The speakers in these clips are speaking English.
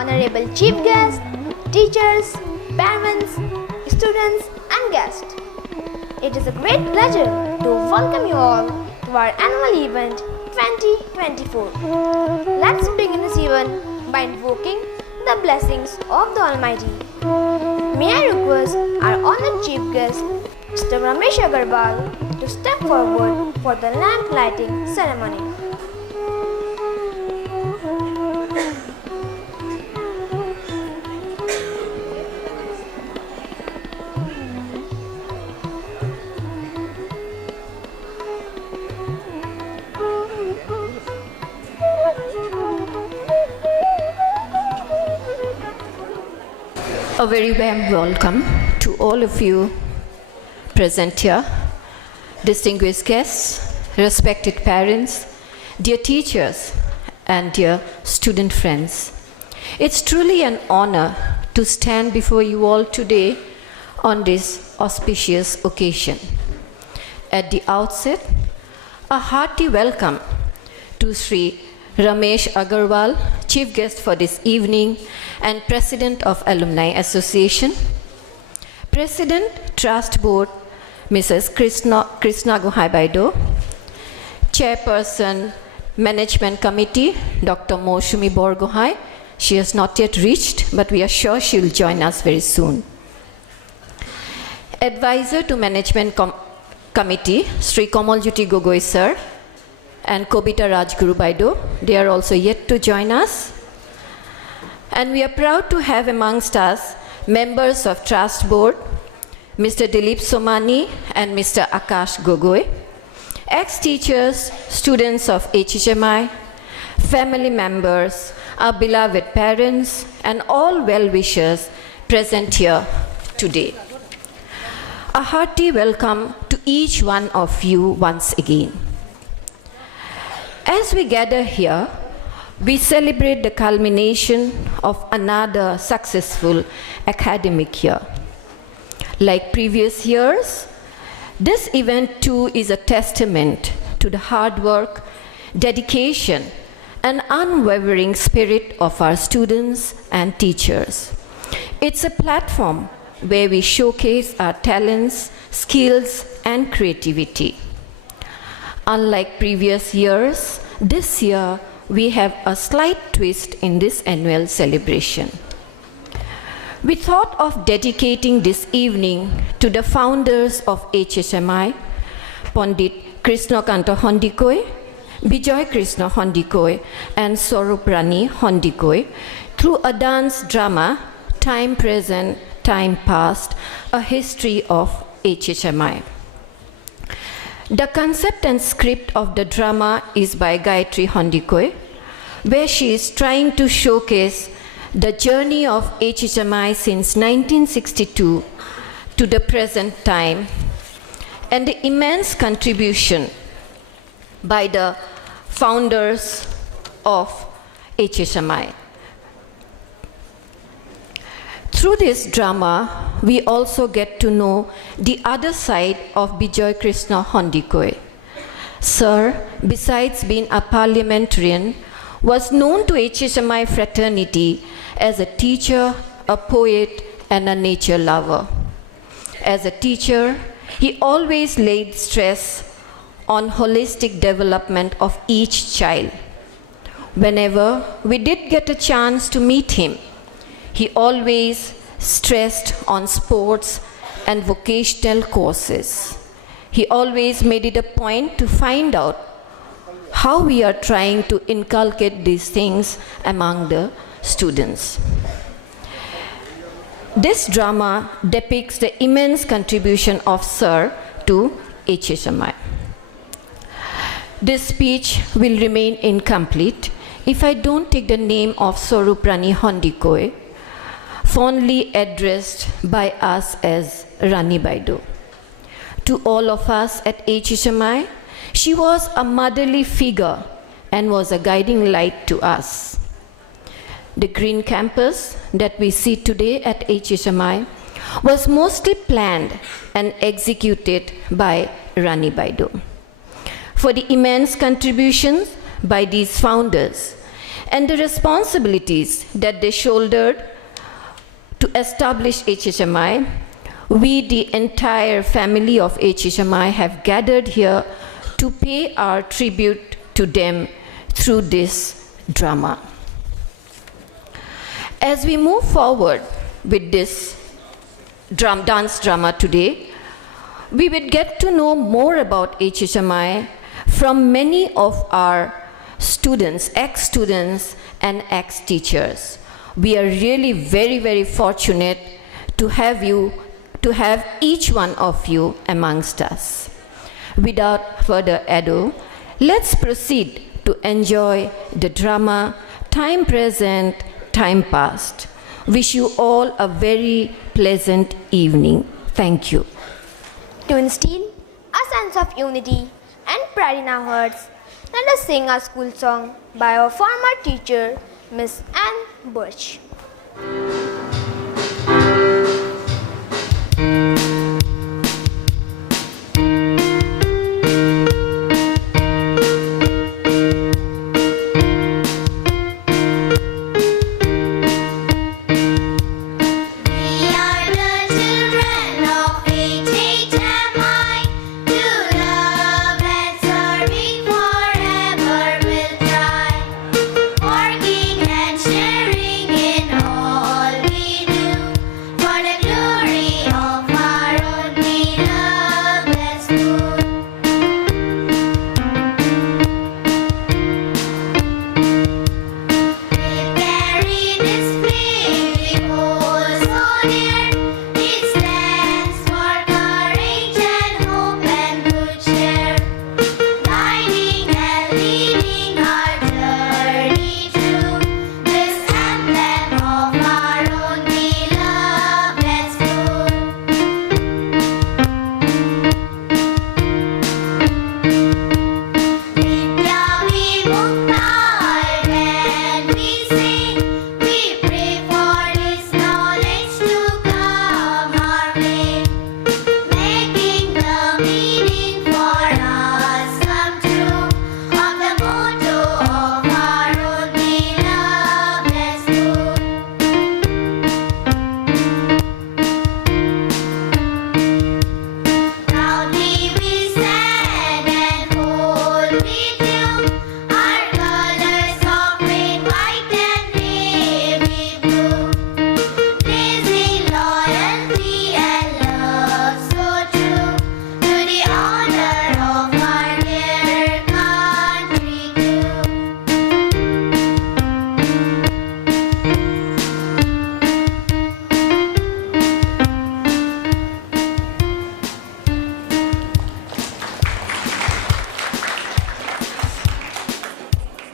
honorable chief guests, teachers, parents, students and guests. It is a great pleasure to welcome you all to our annual event 2024. Let's begin this event by invoking the blessings of the Almighty. May I request our honored chief guest, Mr. Ramesh Agarwal, to step forward for the lamp lighting ceremony. A very warm welcome to all of you present here, distinguished guests, respected parents, dear teachers, and dear student friends. It's truly an honor to stand before you all today on this auspicious occasion. At the outset, a hearty welcome to Sri Ramesh Agarwal, Chief Guest for this evening and President of Alumni Association, President Trust Board Mrs. Krishna Gohai Baido, Chairperson Management Committee Dr. Moshumi Borgohai. She has not yet reached, but we are sure she will join us very soon. Advisor to Management Committee Sri Komaljuti Gogoi Sir and Kobita Rajguru Baido. They are also yet to join us. And we are proud to have amongst us members of Trust Board, Mr. Dilip Somani and Mr. Akash Gogoi, ex-teachers, students of HHMI, family members, our beloved parents, and all well-wishers present here today. A hearty welcome to each one of you once again. As we gather here, we celebrate the culmination of another successful academic year. Like previous years, this event too is a testament to the hard work, dedication, and unwavering spirit of our students and teachers. It's a platform where we showcase our talents, skills, and creativity. Unlike previous years, this year we have a slight twist in this annual celebration. We thought of dedicating this evening to the founders of HHMI, Pandit Krishnakanta Handikoi, Bijoy Krishna Handikoi, and Swarup Rani Handikoi through a dance drama, Time Present, Time Past, a history of HHMI. The concept and script of the drama is by Gayatri Handikoi, where she is trying to showcase the journey of HHMI since 1962 to the present time and the immense contribution by the founders of HHMI. Through this drama, we also get to know the other side of Bijoy Krishna Handikoi. Sir, besides being a parliamentarian, was known to HHMI fraternity as a teacher, a poet, and a nature lover. As a teacher, he always laid stress on holistic development of each child. Whenever we did get a chance to meet him, he always stressed on sports and vocational courses. He always made it a point to find out how we are trying to inculcate these things among the students. This drama depicts the immense contribution of Sir to HHMI. This speech will remain incomplete if I don't take the name of Swarup Rani Handikoi, fondly addressed by us as Rani Baido. To all of us at HHMI, she was a motherly figure and was a guiding light to us. The green campus that we see today at HHMI was mostly planned and executed by Rani Baido. For the immense contributions by these founders and the responsibilities that they shouldered to establish HHMI, we, the entire family of HHMI, have gathered here to pay our tribute to them through this drama. As we move forward with this dance drama today, we would get to know more about HHMI from many of our students, ex-students and ex-teachers. We are really very, very fortunate to have each one of you amongst us. Without further ado, let's proceed to enjoy the drama Time Present, Time Past. Wish you all a very pleasant evening. Thank you. To instill a sense of unity and pride in our hearts, let us sing a school song by our former teacher, Miss Anne Bush.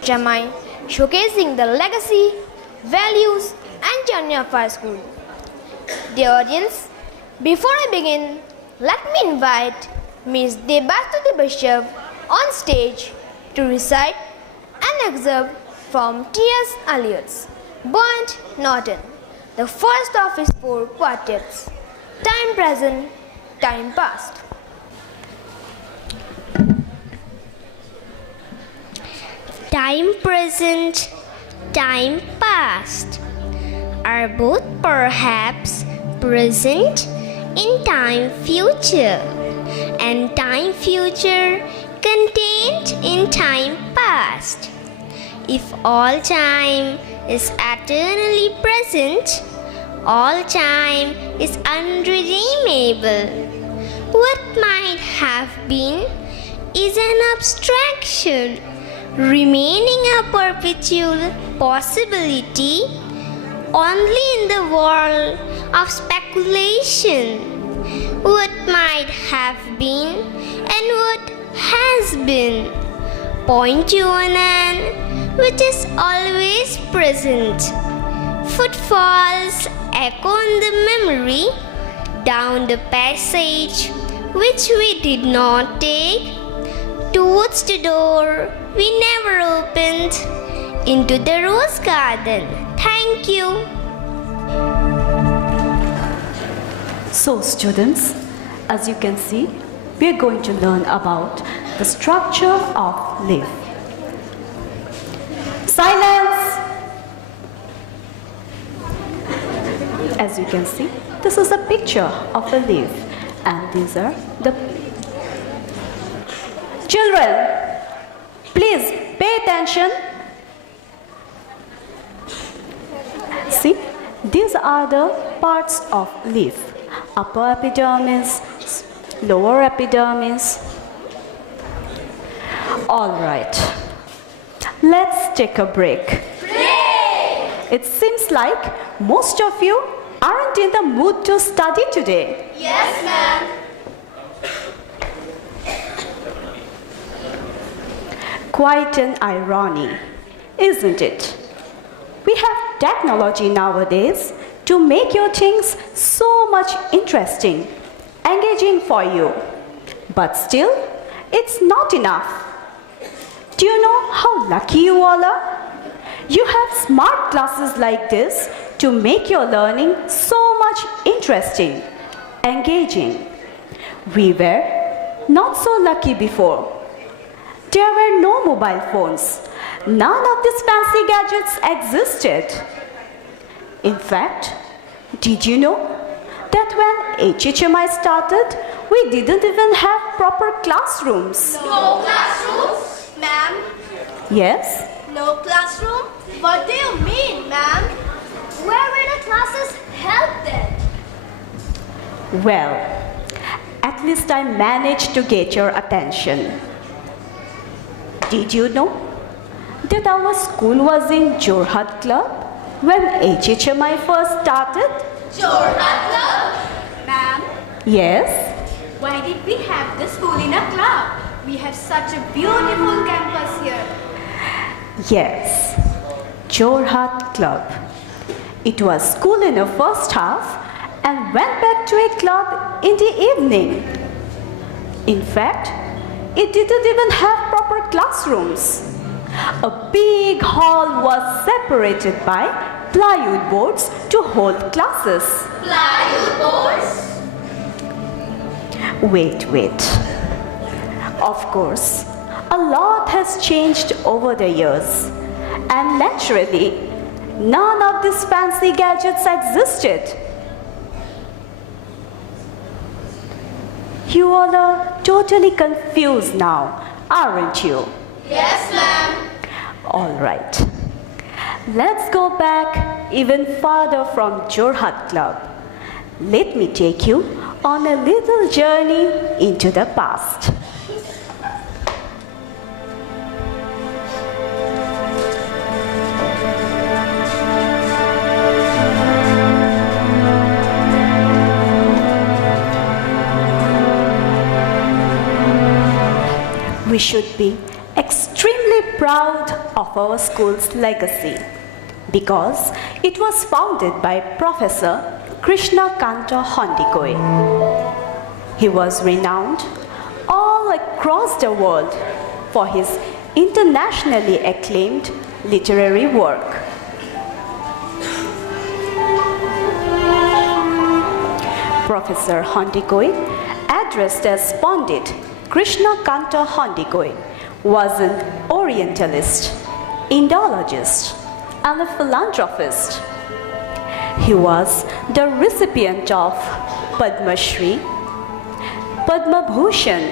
HHMI, showcasing the legacy, values and journey of our school. Dear audience, before I begin, let me invite Ms. Debastuti Bishop on stage to recite an excerpt from T.S. Eliot's Burnt Norton, the first of his 4 quartets, Time Present, Time Past. Time present, time past are both perhaps present in time future and time future contained in time past. If all time is eternally present, all time is unredeemable. What might have been is an abstraction, remaining a perpetual possibility only in the world of speculation. What might have been and what has been point to an end which is always present. Footfalls echo in the memory down the passage which we did not take, towards the door we never opened, into the rose garden. Thank you. So students, as you can see, we are going to learn about the structure of leaf. Silence! As you can see, this is a picture of a leaf, and these are the children. Please pay attention. See, these are the parts of leaf: upper epidermis, lower epidermis. All right, let's take a break. It seems like most of you aren't in the mood to study today. Yes, ma'am. Quite an irony, isn't it? We have technology nowadays to make your things so much interesting, engaging for you. But still, it's not enough. Do you know how lucky you all are? You have smart classes like this to make your learning so much interesting, engaging. We were not so lucky before. There were no mobile phones. None of these fancy gadgets existed. In fact, did you know that when HHMI started, we didn't even have proper classrooms? No classrooms, ma'am. Yes? No classroom? What do you mean, ma'am? Where were the classes held then? Well, at least I managed to get your attention. Did you know that our school was in Jorhat Club when HHMI first started? Jorhat Club? Ma'am, Yes? why did we have the school in a club? We have such a beautiful campus here. Yes, Jorhat Club. It was school in the first half and went back to a club in the evening. In fact, it didn't even have proper classrooms. A big hall was separated by plywood boards to hold classes. Plywood boards? Wait. Of course, a lot has changed over the years, and naturally, none of these fancy gadgets existed. You all are totally confused now, aren't you? Yes, ma'am. All right. Let's go back even farther from Jorhat Club. Let me take you on a little journey into the past. We should be extremely proud of our school's legacy because it was founded by Professor Krishna Kanta Hondikoi. He was renowned all across the world for his internationally acclaimed literary work. Professor Hondikoi, addressed as Pandit Krishna Kanta Hondikoi, was an Orientalist, Indologist, and a philanthropist. He was the recipient of Padma Shri, Padma Bhushan,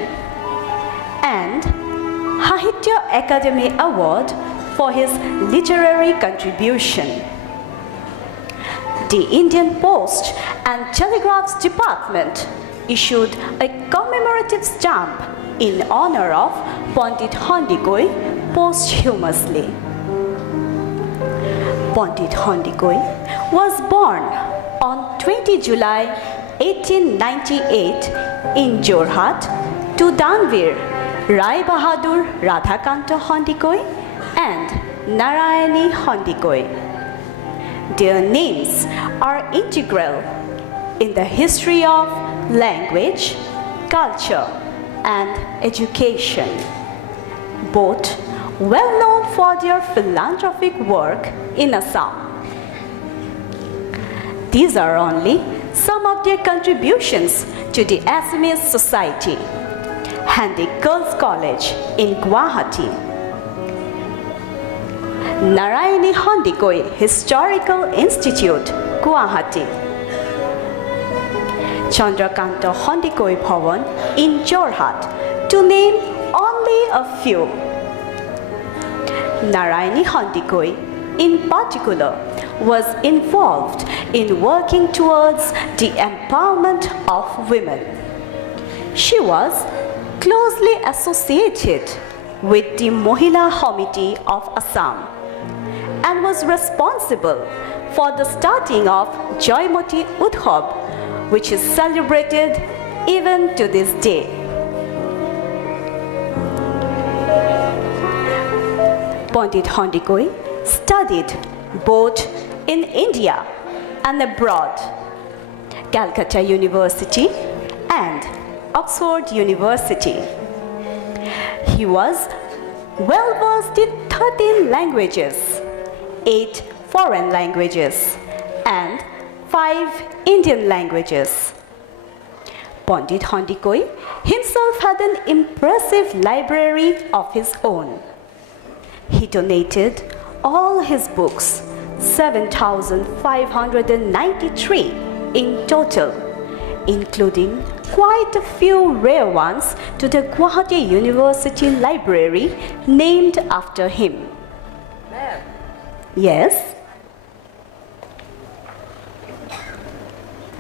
and Sahitya Akademi Award for his literary contribution. The Indian Post and Telegraph's Department issued a commemorative stamp in honor of Pandit Hondikoi posthumously. Pandit Hondikoi was born on 20 July 1898 in Jorhat to Danvir Rai Bahadur Radhakanta Hondikoi and Narayani Hondikoi. Their names are integral in the history of language, culture, and education, both well known for their philanthropic work in Assam. These are only some of their contributions to the Assamese society. Handik Girls College in Guwahati, Narayani Hondikoi Historical Institute, Guwahati, Chandrakanta Hondikoi Bhavan in Jorhat, to name only a few. Narayani Hondikoi, in particular, was involved in working towards the empowerment of women. She was closely associated with the Mohila Committee of Assam and was responsible for the starting of Jaymoti Udhab, which is celebrated even to this day. Pandit Hondikoi studied both in India and abroad, Calcutta University and Oxford University. He was well versed in 13 languages, 8 foreign languages, and 5 Indian languages. Pandit Hondikoi himself had an impressive library of his own. He donated all his books, 7,593 in total, including quite a few rare ones, to the Guwahati University Library named after him. Ma'am. Yes?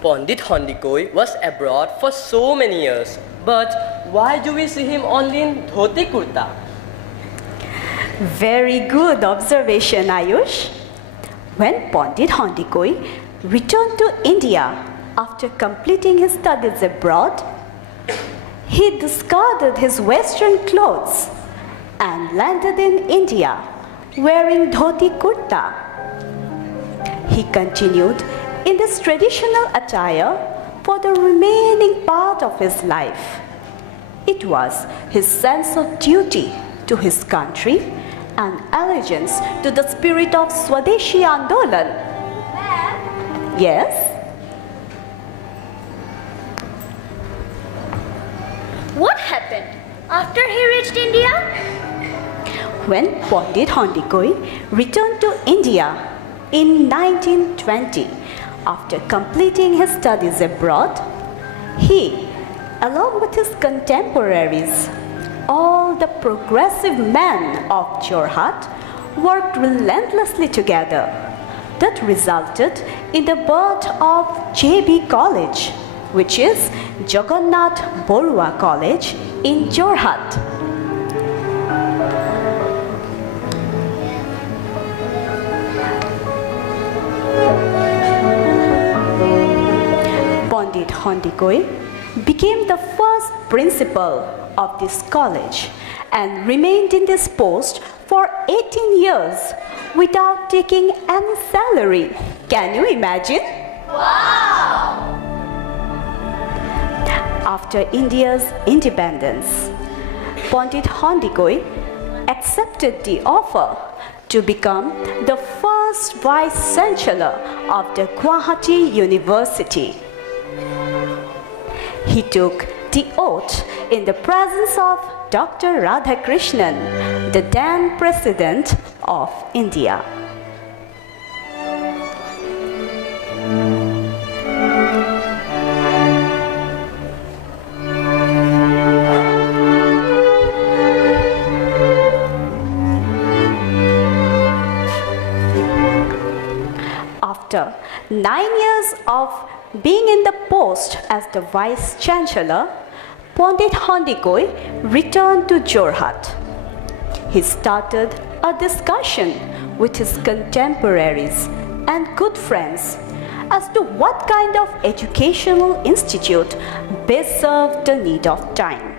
Pandit Hondikoi was abroad for so many years, but why do we see him only in dhoti kurta? Very good observation, Ayush. When Pandit Hondikoi returned to India after completing his studies abroad, he discarded his Western clothes and landed in India wearing dhoti kurta. He continued in this traditional attire for the remaining part of his life. It was his sense of duty to his country and allegiance to the spirit of Swadeshi Andolan. Yes? What happened after he reached India? When Pandit Hondikoi returned to India in 1920, after completing his studies abroad, he, along with his contemporaries, all the progressive men of Jorhat, worked relentlessly together. That resulted in the birth of JB College, which is Jagannath Borua College in Jorhat. Pandit Hondikoi became the first principal of this college and remained in this post for 18 years without taking any salary. Can you imagine? Wow! After India's independence, Pandit Hondikoi accepted the offer to become the first Vice-Chancellor of the Guwahati University. He took the oath in the presence of Dr. Radhakrishnan, the then President of India. After 9 years of being in the post as the Vice-Chancellor, Pandit Hondikoi returned to Jorhat. He started a discussion with his contemporaries and good friends as to what kind of educational institute best served the need of time.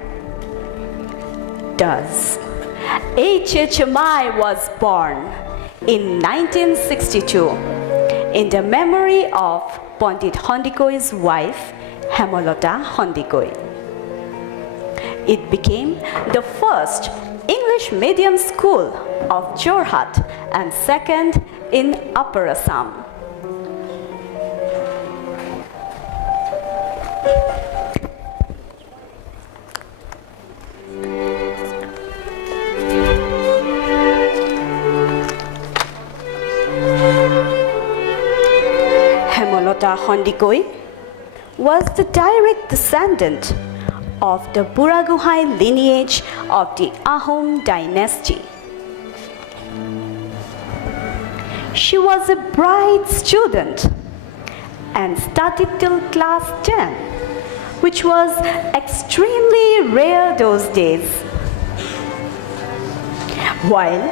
Thus, HHMI was born in 1962 in the memory of Pandit Hondikoi's wife, Hemalata Hondikoi. It became the first English medium school of Jorhat and second in Upper Assam. Hemalata Hondikoi was the direct descendant of the Buraguhai lineage of the Ahom dynasty. She was a bright student and studied till class 10, which was extremely rare those days. While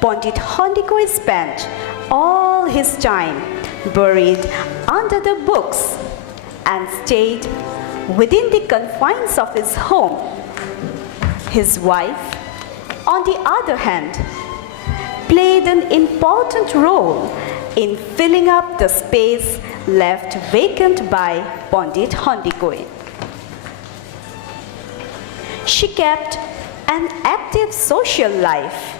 Pandit Hondikoi spent all his time buried under the books and stayed within the confines of his home, his wife, on the other hand, played an important role in filling up the space left vacant by Pandit Hondikoi. She kept an active social life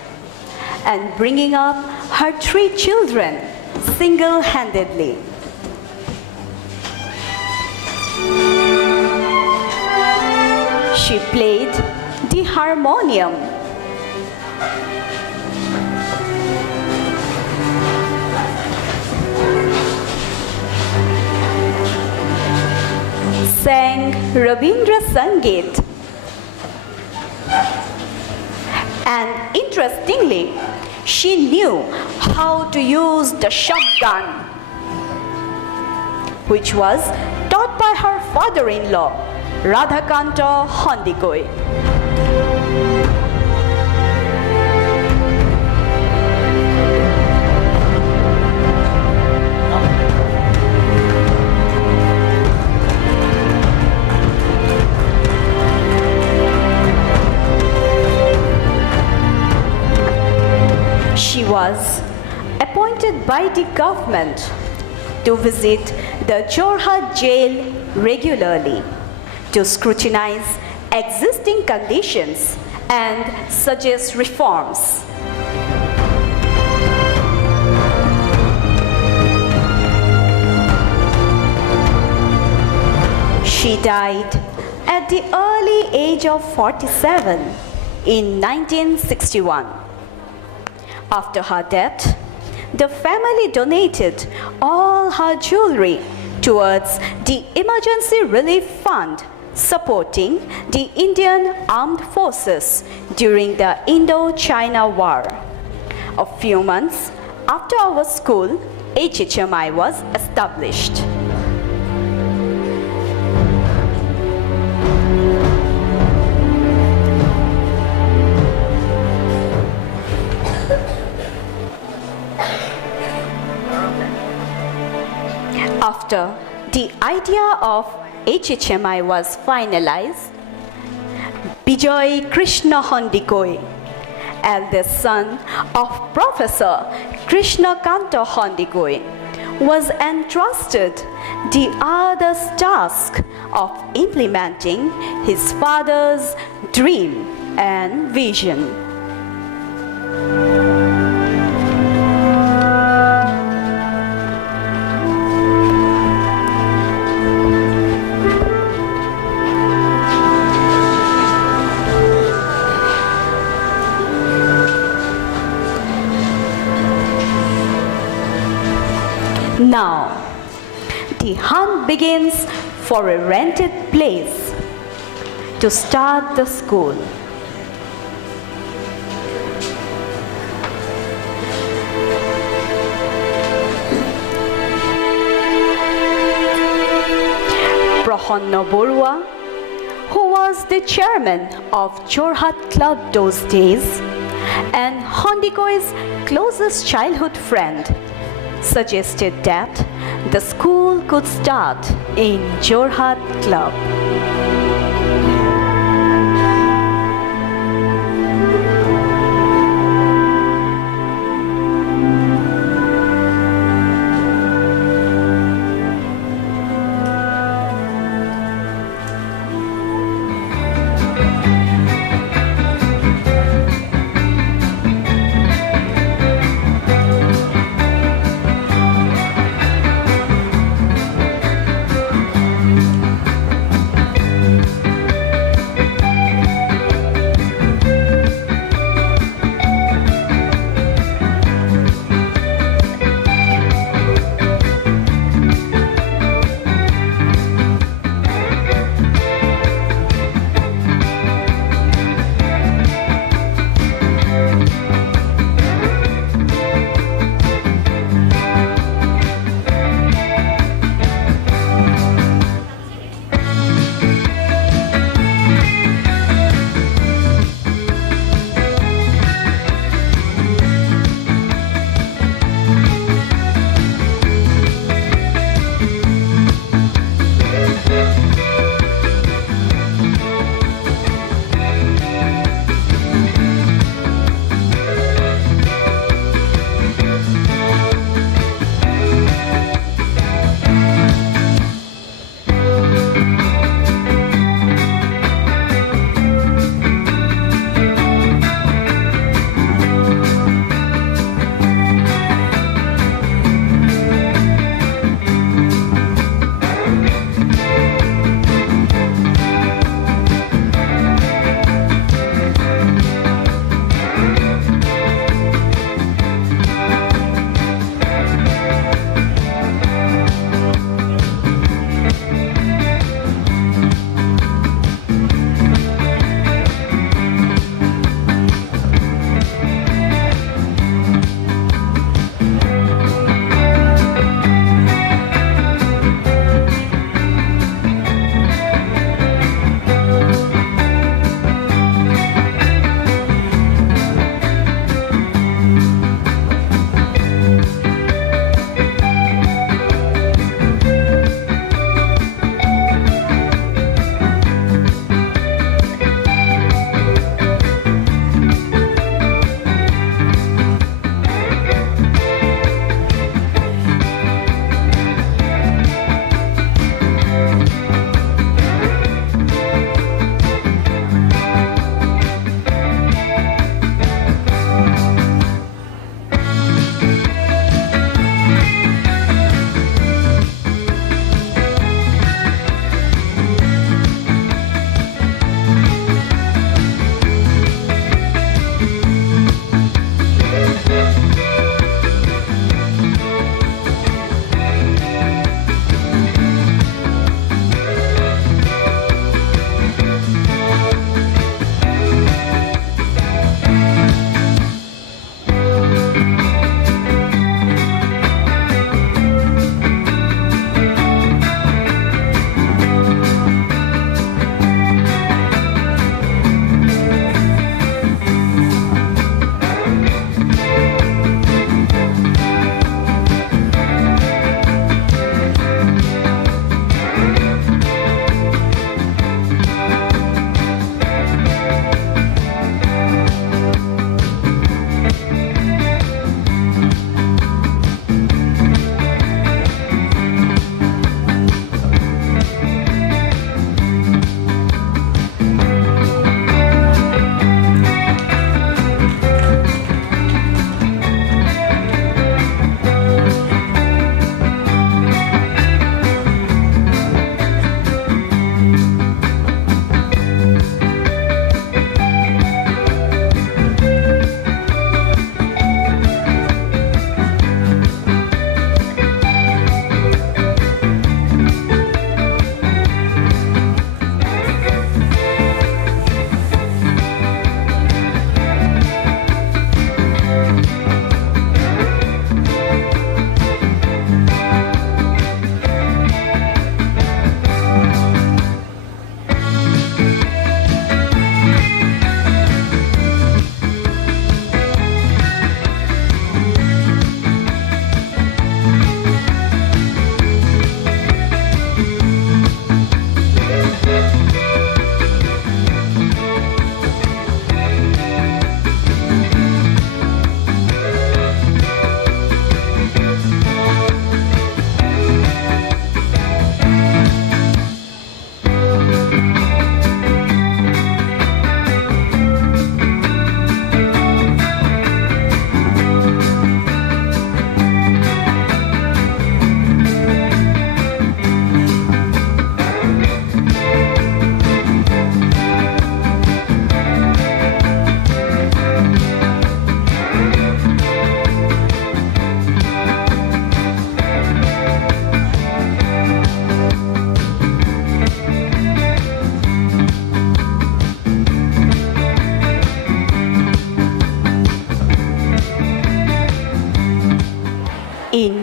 and bringing up her 3 children single-handedly. She played the harmonium, sang Rabindra Sangeet, and interestingly, she knew how to use the shotgun, which was taught by her father-in-law, Radhakanta Hondikoi. She was appointed by the government to visit the Jorhat jail regularly to scrutinize existing conditions and suggest reforms. She died at the early age of 47 in 1961. After her death, the family donated all her jewelry towards the Emergency Relief Fund supporting the Indian Armed Forces during the Indo-China War. A few months after our school, HHMI was established. After the idea of HHMI was finalized, Bijoy Krishna Hondikoi, eldest son of Professor Krishna Kanta Hondikoi, was entrusted the arduous task of implementing his father's dream and vision. Now, the hunt begins for a rented place to start the school. Prahanna Borua, who was the chairman of Jorhat Club those days and Hondikoi's closest childhood friend, suggested that the school could start in Jorhat Club.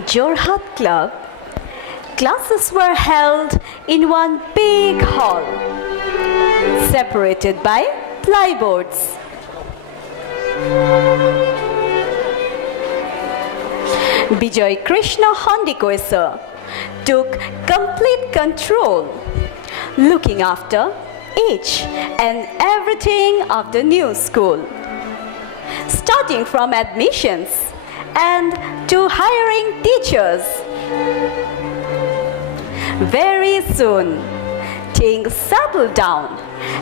Jorhat Club, classes were held in one big hall, separated by plyboards. Bijoy Krishna Handikoy sir took complete control, looking after each and everything of the new school, starting from admissions and to hiring teachers. Very soon, things settled down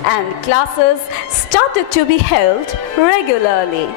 and classes started to be held regularly.